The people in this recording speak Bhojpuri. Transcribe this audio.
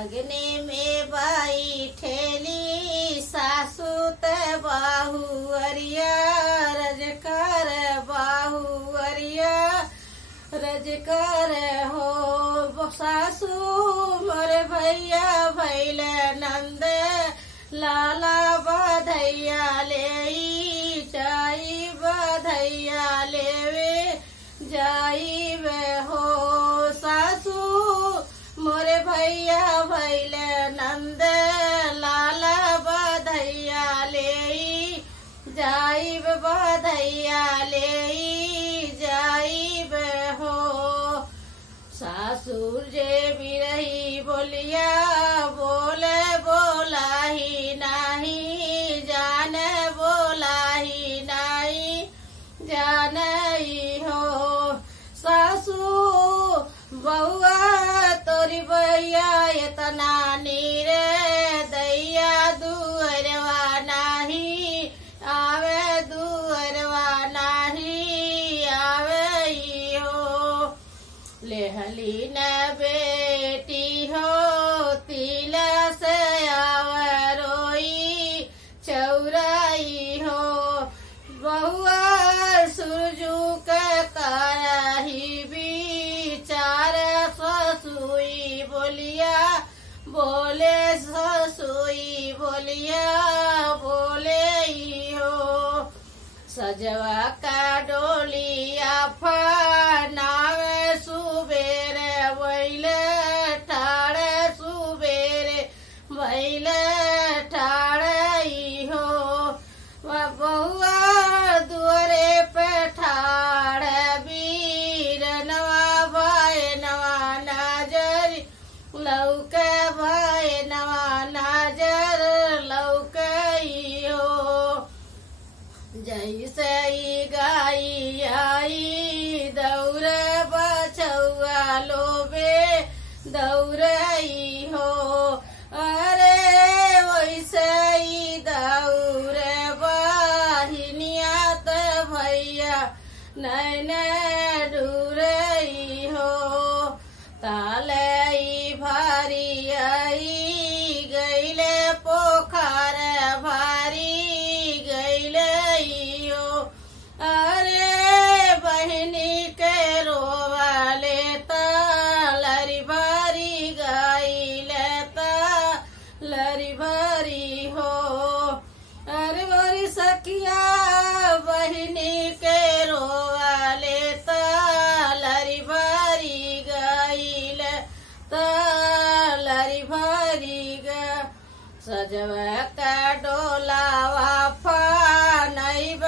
अग्नि में बैठेली सासु त बाहुअरिया रजकर बाहुअरिया रजकर हो सासु मोर भैया भैल नंद लाला बधैया ले जाई बधैया लेवे जाई वे हो सासु मोरे भैया भैल नंद लाला बधैया ले जाइब बधैया ले जाइब हो सासुर जे बिरही बोलिया बोले बोलाही नाही जान बोलाही नाही जानई हो सासू बउआ तोरी भैया इतना नीर दैया दुअरवा नाही आवे दुअरवा नाही आवे हो लेहली न बेटी हो तिला से आवरोई चौराई हो बहुआ सुरजू के करही विचार ससुई बोलिया बोले ससुई बोलिया बोले हो सजवा का डोलिया फनावे सुबेरे वैले ठाड़े सुबेरे वैले ठाड़ई हो बहुआ दुआरे पे ठाड़ वीर नवा भाई नवा नजर लौके भाई नवा नजर लौकई हो जैसे गाई आई दौड़ बछुआ लोबे दौड़ई हो अरे वैसे ही दौड़ भैया नैन डूरई हो तालई भारी आई गईले पोखर भारी गईले हो अरे बहनी के रोवाले लरी भारी गईले लरी भारी हो अरे बोरी सखिया बहनी के रोवाले लरी भारी गईल लरी भारी ग सजवा का डोलावा फनैब